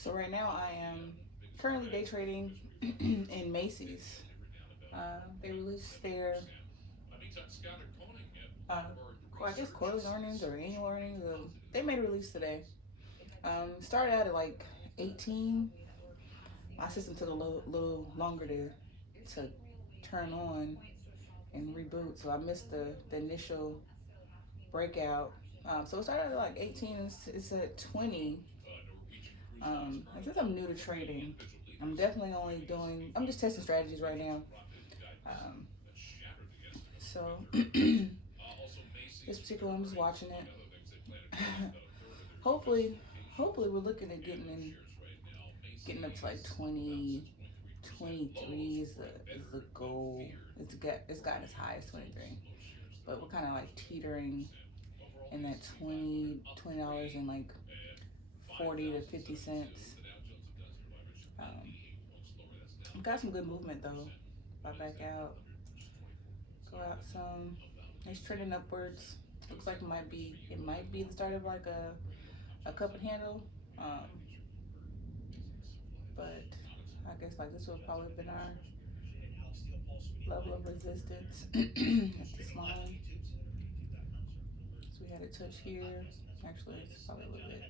So right now I am currently day trading in Macy's. They released their, uh, I guess quarterly earnings or annual earnings. They made a release today. Started out at like 18. My system took a little longer to turn on and reboot, so I missed the initial breakout. So it started at like 18 and it's at 20. And since I'm new to trading, I'm definitely I'm just testing strategies right now. Um, so this particular, I'm just watching it. hopefully, hopefully we're looking at getting up to like 20, 23 is the goal. It's gotten as high as 23, but we're kind of like teetering in that $20 and like 40 to 50 cents. Um, got some good movement though. If I back out, go out some. It's trending upwards. Looks like it might be the start of like a cup and handle. Um, but I guess like this would probably have been our level of resistance at this line. So we had a touch here. Actually, it's probably a little bit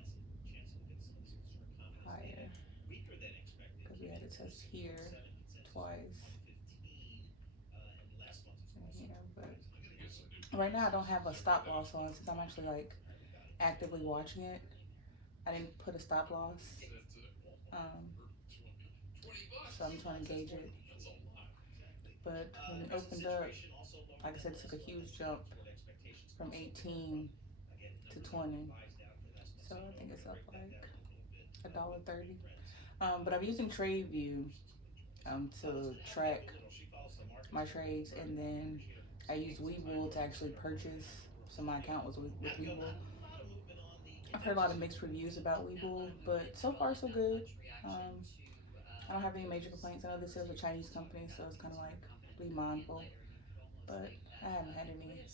higher because we had a touch here twice and here. But right now I don't have a stop loss on since I'm actually like actively watching it. I didn't put a stop loss. Um, so I'm trying to gauge it. But when it opened up, like I said, it took a huge jump from 18 to 20. So I think it's up like $1.30. But I'm using TradeView to track my trades, and then I used Webull to actually purchase. So my account was with Webull. I've heard a lot of mixed reviews about Webull, but so far so good. Um, I don't have any major complaints. I know this is a Chinese company, so it's kind of like be mindful. But I haven't had any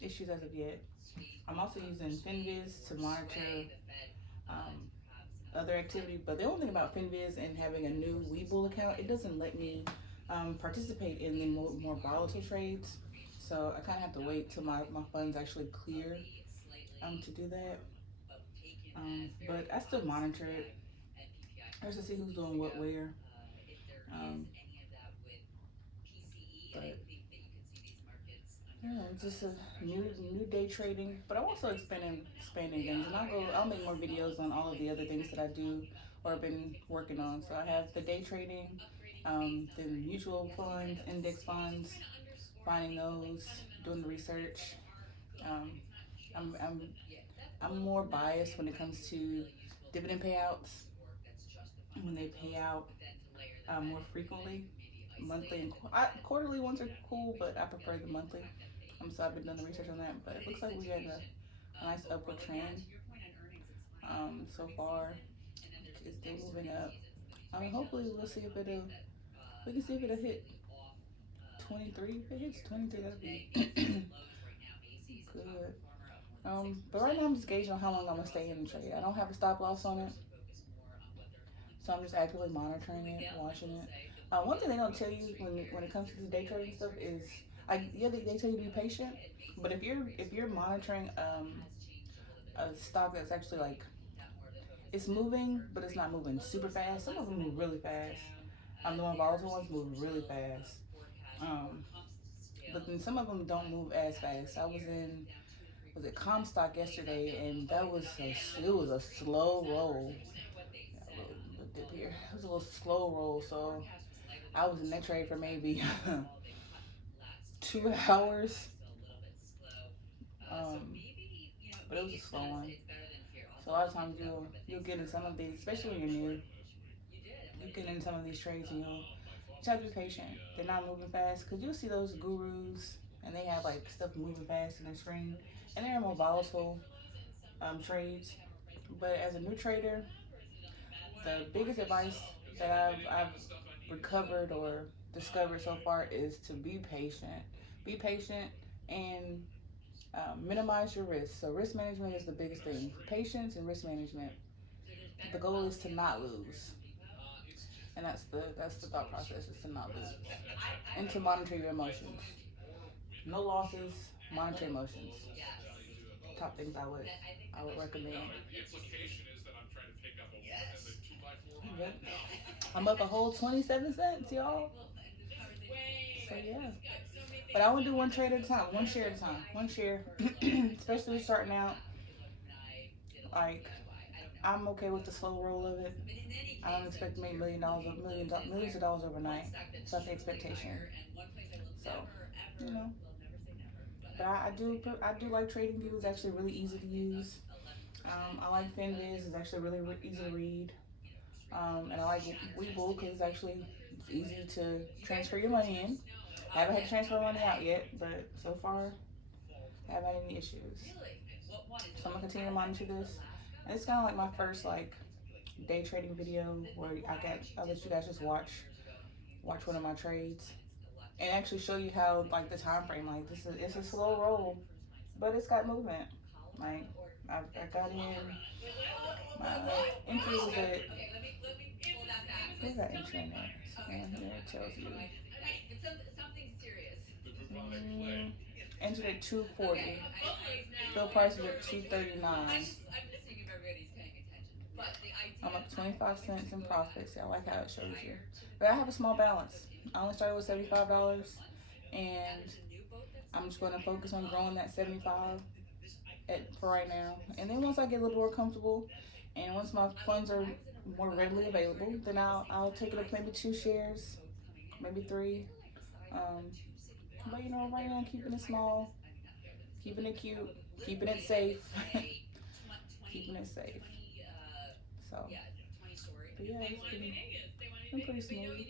issues as of yet. I'm also using Finviz to monitor um, other activity. But the only thing about Finviz and having a new Webull account, it doesn't let me participate in the more volatile trades. So I kind of have to wait till my funds actually clear to do that. But I still monitor it just to see who's doing what where. Um, but yeah, it's just a new day trading. But I'm also expanding things, and I'll make more videos on all of the other things that I do or have been working on. So I have the day trading, the mutual funds, index funds, finding those, doing the research. Um, I'm I'm I'm more biased when it comes to dividend payouts when they pay out more frequently. Monthly and quarterly ones are cool, but I prefer the monthly. So I've been doing the research on that, but it looks like we had a nice upward trend so far. It's still moving up. Hopefully we can see if it'll hit 23. If it hits 23, that'd be good. But right now I'm just gauging on how long I'm gonna stay in the trade. I don't have a stop loss on it, so I'm just actively monitoring it, watching it. One thing they don't tell you when it comes to the day trading stuff is, yeah, they tell you to be patient, but if you're monitoring a stock that's actually like it's moving, but it's not moving super fast. Some of them move really fast. The more volatile ones move really fast. Um, but then some of them don't move as fast. I was it Comstock yesterday, and it was a slow roll. Yeah, little dip here. It was a little slow roll, so I was in that trade for maybe 2 hours. Um, but it was a slow one. So a lot of times you'll get in some of these, especially when you're new, you get in some of these trades and you just have to be patient. They're not moving fast because you'll see those gurus and they have like stuff moving fast in their screen, and they're more volatile trades. But as a new trader, the biggest advice that I've recovered or discovered so far is to be patient. Be patient and Minimize your risk. So risk management is the biggest thing. Patience and risk management. The goal is to not lose, and that's the thought process is to not lose, and to monitor your emotions. No losses, monitor emotions. Top things I would recommend. Yep. I'm up a whole 27 cents, y'all. So yeah. But I would do one trade at a time, one share at a time, one share. Especially starting out, like I'm okay with the slow roll of it. I don't expect to make millions of dollars overnight. It's not the expectation. So, you know, but I do like TradingView. It's actually really easy to use. I like FinViz. It's actually really easy to read. And I like Webull because it's easy to transfer your money in. I haven't had to transfer money out yet, but so far I haven't had any issues. So I'm gonna continue to monitor this. And it's kind of like my first day trading video where I'll let you guys just watch one of my trades and actually show you how the time frame it's a slow roll, but it's got movement. Like I got in my entry was at where's that entry in there? And here it tells you entered at 240. Bill price is at 239. I'm up 25 cents in profits. I like how it shows you. But I have a small balance. I only started with $75, and I'm just going to focus on growing that 75 for right now. And then once I get a little more comfortable, and once my funds are more readily available, then I'll take it up maybe 2 shares, maybe 3. Um, but right now I'm keeping it small, keeping it cute, keeping it safe, keeping it safe. So, but yeah, it's been pretty smooth.